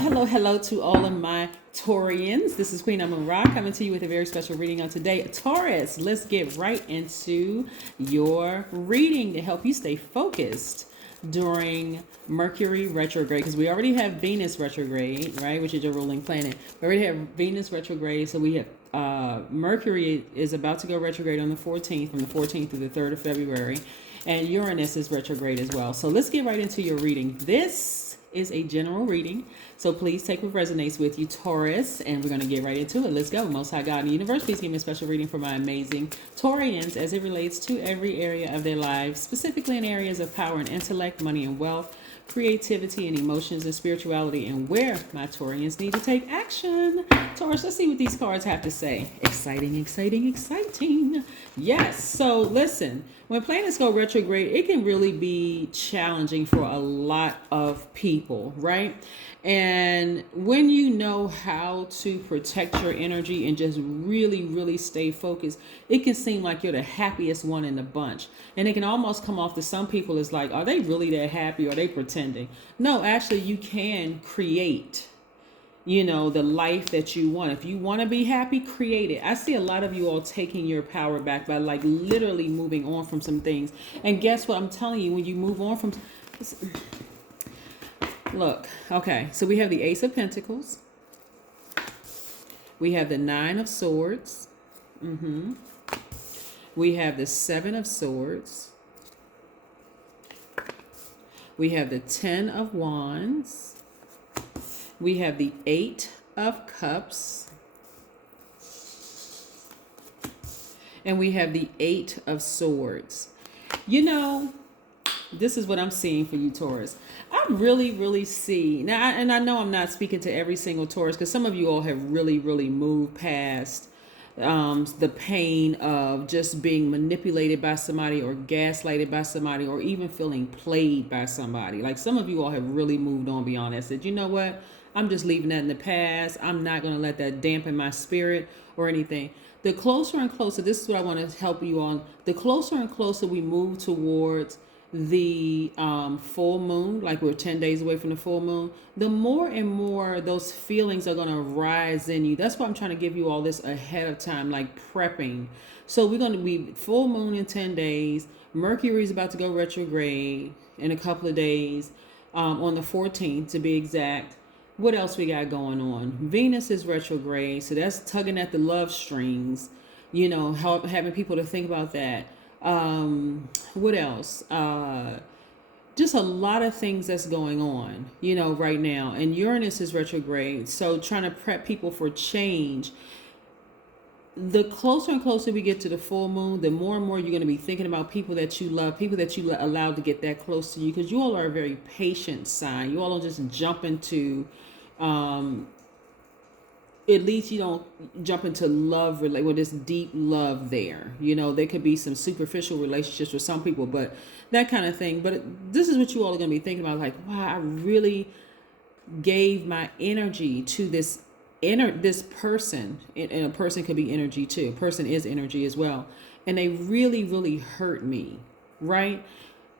Hello to all of my Taurians. This is Queen Amun Ra coming to you with a very special reading on today. Taurus, let's get right into your reading to help you stay focused during Mercury retrograde, because we already have Venus retrograde, right, which is your ruling planet. We already have Venus retrograde, so we have Mercury is about to go retrograde on the 14th, from the 14th to the 3rd of February, and Uranus is retrograde as well. So let's get right into your reading. This is a general reading, so please take what resonates with you, Taurus, and we're going to get right into it. Let's go. Most High God in the universe, please give me a special reading for my amazing Taurians as it relates to every area of their lives, specifically in areas of power and intellect, money and wealth, creativity and emotions and spirituality, and where my Taurians need to take action. Taurus, let's see what these cards have to say. Exciting, exciting, exciting. Yes, so listen, when planets go retrograde, it can really be challenging for a lot of people, right? And when you know how to protect your energy and just really stay focused, it can seem like you're the happiest one in the bunch. And it can almost come off to some people as like, are they really that happy, or are they pretending? No, actually, you can create, the life that you want. If you want to be happy, create it. I see a lot of you all taking your power back by like literally moving on from some things. And guess what? I'm telling you, when you move on from... Look, okay, so we have the Ace of Pentacles. We have the Nine of Swords. We have the Seven of Swords. We have the Ten of Wands. We have the Eight of Cups. And we have the Eight of Swords. This is what I'm seeing for you, Taurus. I really see now, and I know I'm not speaking to every single Taurus, because some of you all have really moved past the pain of just being manipulated by somebody, or gaslighted by somebody, or even feeling played by somebody. Like, some of you all have really moved on beyond that. Said, you know what? I'm just leaving that in the past. I'm not going to let that dampen my spirit or anything. The closer and closer, this is what I want to help you on. The closer and closer we move towards the full moon, like we're 10 days away from the full moon, the more and more those feelings are going to rise in you. That's why I'm trying to give you all this ahead of time, like prepping. So we're going to be full moon in 10 days. Mercury is about to go retrograde in a couple of days, on the 14th to be exact. What else we got going on? Venus is retrograde, so that's tugging at the love strings, having people to think about that. What else? Just a lot of things that's going on, right now. And Uranus is retrograde, so trying to prep people for change. The closer and closer we get to the full moon, the more and more you're going to be thinking about people that you love, people that you allowed to get that close to you, because you all are a very patient sign. You all don't just jump into, at least you don't jump into love, with this deep love there. There could be some superficial relationships with some people, but that kind of thing. But this is what you all are going to be thinking about, like, wow, I really gave my energy to this person, and a person could be energy too. A person is energy as well. And they really hurt me, right?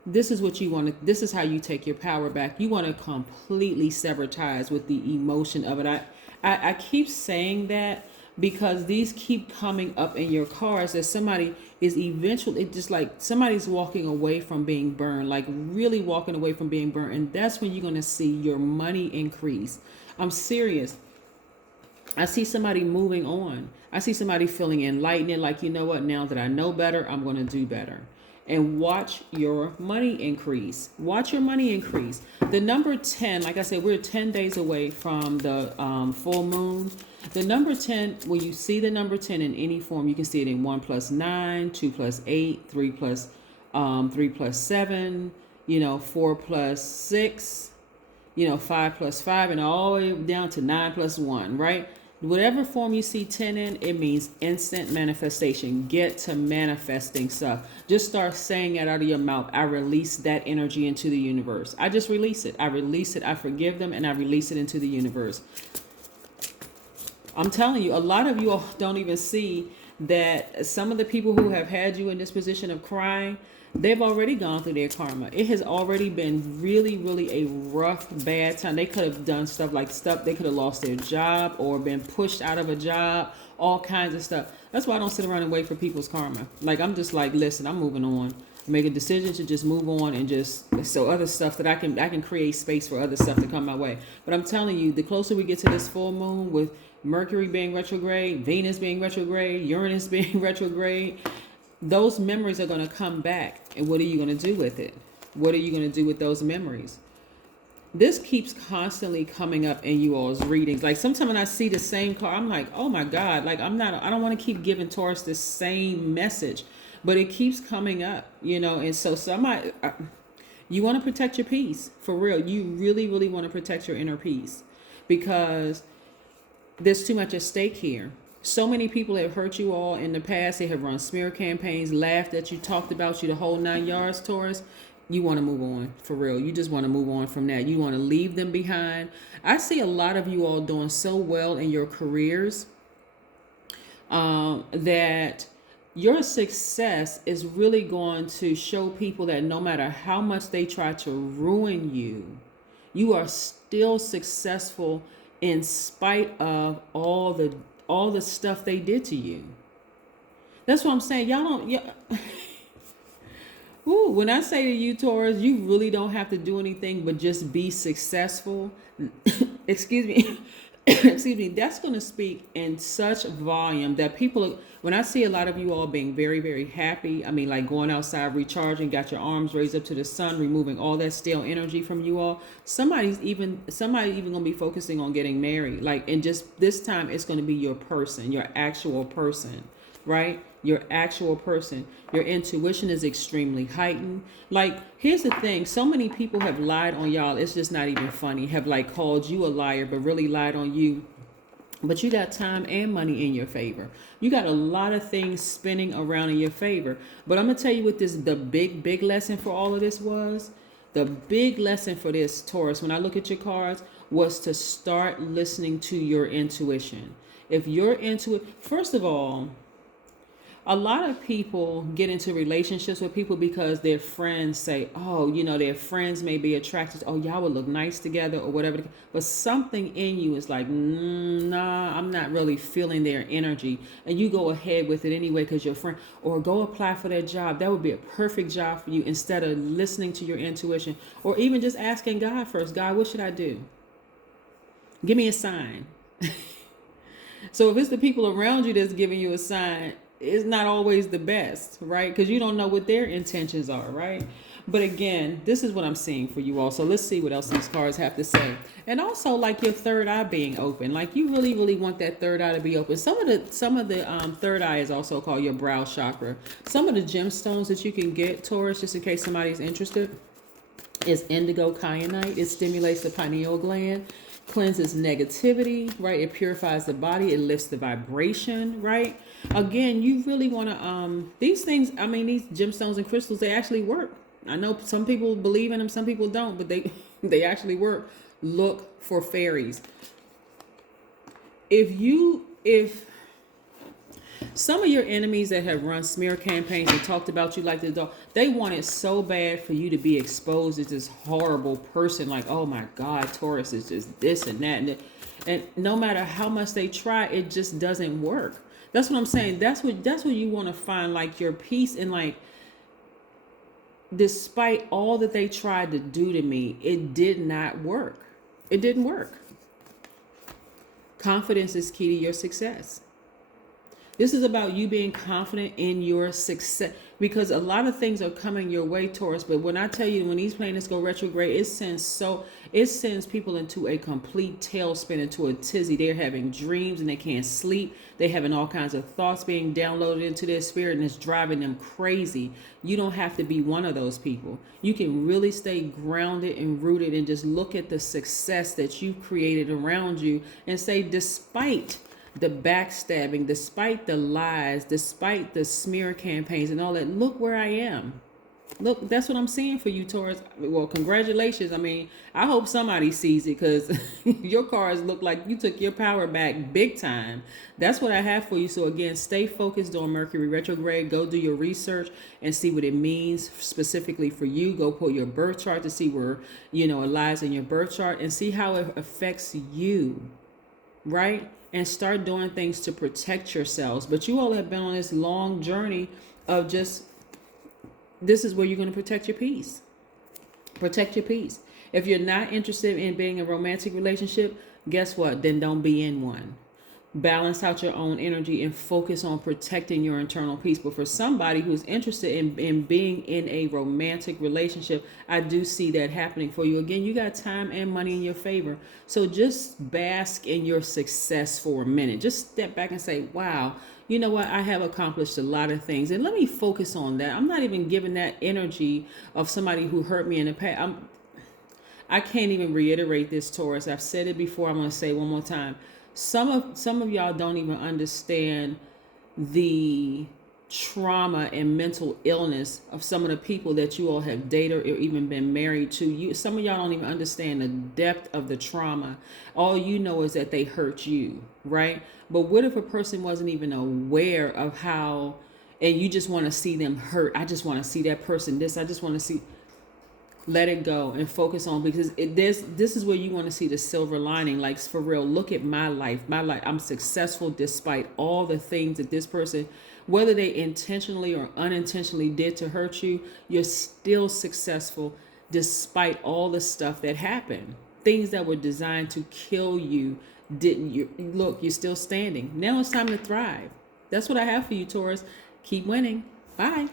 This is what you want to, this is how you take your power back. You want to completely sever ties with the emotion of it. I keep saying that because these keep coming up in your cards, that somebody is eventually, it's just like somebody's walking away from being burned, like really walking away from being burned. And that's when you're going to see your money increase. I'm serious. I see somebody moving on. I see somebody feeling enlightened, like, you know what, now that I know better, I'm going to do better. And watch your money increase. Watch your money increase. The number 10, like I said, we're 10 days away from the full moon. The number 10, when you see the number 10 in any form, you can see it in 1 plus 9, 2 plus 8, 3 plus 7, 4 plus 6, 5 plus 5, and all the way down to 9 plus 1, right? Whatever form you see 10 in, it means instant manifestation. Get to manifesting stuff. Just start saying it out of your mouth. I release that energy into the universe. I just release it. I release it. I forgive them, and I release it into the universe. I'm telling you, a lot of you all don't even see that some of the people who have had you in this position of crying, They've already gone through their karma. It has already been really, really a rough, bad time. They could have done stuff. They could have lost their job or been pushed out of a job, all kinds of stuff. That's why I don't sit around and wait for people's karma. Like, I'm just like, listen, I'm moving on. Make a decision to just move on and just so other stuff that I can create space for other stuff to come my way. But I'm telling you, the closer we get to this full moon with Mercury being retrograde, Venus being retrograde, Uranus being retrograde, those memories are going to come back. And what are you going to do with it? What are you going to do with those memories? This keeps constantly coming up in you all's readings. Like sometimes when I see the same card, I'm like, oh my God, like I don't want to keep giving Taurus the same message, but it keeps coming up, you know? And so you want to protect your peace for real. You really, really want to protect your inner peace because there's too much at stake here. So many people have hurt you all in the past. They have run smear campaigns, laughed at you, talked about you the whole 9 yards, Taurus. You want to move on for real. You just want to move on from that. You want to leave them behind. I see a lot of you all doing so well in your careers that your success is really going to show people that no matter how much they try to ruin you, you are still successful in spite of all the stuff they did to you. That's what I'm saying. When I say to you, Taurus, you really don't have to do anything but just be successful. Excuse me. Excuse me. That's going to speak in such volume that when I see a lot of you all being very, very happy, I mean, like going outside, recharging, got your arms raised up to the sun, removing all that stale energy from you all. Somebody even going to be focusing on getting married. Like, and just this time it's going to be your person, your actual person, right? Your actual person. Your intuition is extremely heightened. Like, here's the thing. So many people have lied on y'all. It's just not even funny. Have like called you a liar, but really lied on you. But you got time and money in your favor. You got a lot of things spinning around in your favor. But I'm going to tell you what the big lesson for all of this was. The big lesson for this, Taurus, when I look at your cards, was to start listening to your intuition. If you're first of all, a lot of people get into relationships with people because their friends say, oh, you know, their friends may be attracted. Oh, y'all would look nice together or whatever. But something in you is like, nah, I'm not really feeling their energy. And you go ahead with it anyway because your friend, or go apply for that job. That would be a perfect job for you instead of listening to your intuition or even just asking God first. God, what should I do? Give me a sign. So if it's the people around you that's giving you a sign, it's not always the best, right? Because you don't know what their intentions are, right? But again, this is what I'm seeing for you all. So let's see what else these cards have to say. And also like your third eye being open. Like you really, really want that third eye to be open. Some of the third eye is also called your brow chakra. Some of the gemstones that you can get, Taurus, just in case somebody's interested, is indigo kyanite. It stimulates the pineal gland, cleanses negativity, right? It purifies the body. It lifts the vibration, right? Again, you really want to, these things, I mean, these gemstones and crystals, they actually work. I know some people believe in them, some people don't, but they actually work. Look for fairies. If some of your enemies that have run smear campaigns and talked about you like the dog, they want it so bad for you to be exposed as this horrible person. Like, oh my God, Taurus is just this and that. And no matter how much they try, it just doesn't work. That's what I'm saying. That's what you want to find, like your peace. And like, despite all that they tried to do to me, it did not work. It didn't work. Confidence is key to your success. This is about you being confident in your success, because a lot of things are coming your way, Taurus. But when I tell you, when these planets go retrograde, it sends people into a complete tailspin, into a tizzy. They're having dreams and they can't sleep. They're having all kinds of thoughts being downloaded into their spirit, and it's driving them crazy. You don't have to be one of those people. You can really stay grounded and rooted and just look at the success that you've created around you and say, despite the backstabbing, despite the lies, despite the smear campaigns and all that, look where I am. Look, that's what I'm seeing for you, Taurus. Well, congratulations. I mean, I hope somebody sees it, because your cards look like you took your power back big time. That's what I have for you. So again, stay focused on Mercury retrograde. Go do your research and see what it means specifically for you. Go pull your birth chart to see where, it lies in your birth chart, and see how it affects you, right? And start doing things to protect yourselves. But you all have been on this long journey of just, this is where you're going to protect your peace. Protect your peace. If you're not interested in being in a romantic relationship, guess what? Then don't be in one. Balance out your own energy and focus on protecting your internal peace. But for somebody who's interested in being in a romantic relationship, I do see that happening for you. Again, you got time and money in your favor. So just bask in your success for a minute. Just step back and say, wow, you know what? I have accomplished a lot of things. And let me focus on that. I'm not even giving that energy of somebody who hurt me in the past. I can't even reiterate this, Taurus. I've said it before. I'm going to say it one more time. Some of y'all don't even understand the trauma and mental illness of some of the people that you all have dated or even been married to. Some of y'all don't even understand the depth of the trauma. All you know is that they hurt you, right? But what if a person wasn't even aware of how, and you just want to see them hurt? I just want to see that person this. I just want to see. Let it go and focus on, because this is where you want to see the silver lining. Like, for real, look at my life. I'm successful despite all the things that this person, whether they intentionally or unintentionally did to hurt you, you're still successful despite all the stuff that happened. Things that were designed to kill you didn't. You're still standing. Now it's time to thrive. That's what I have for you, Taurus. Keep winning. Bye.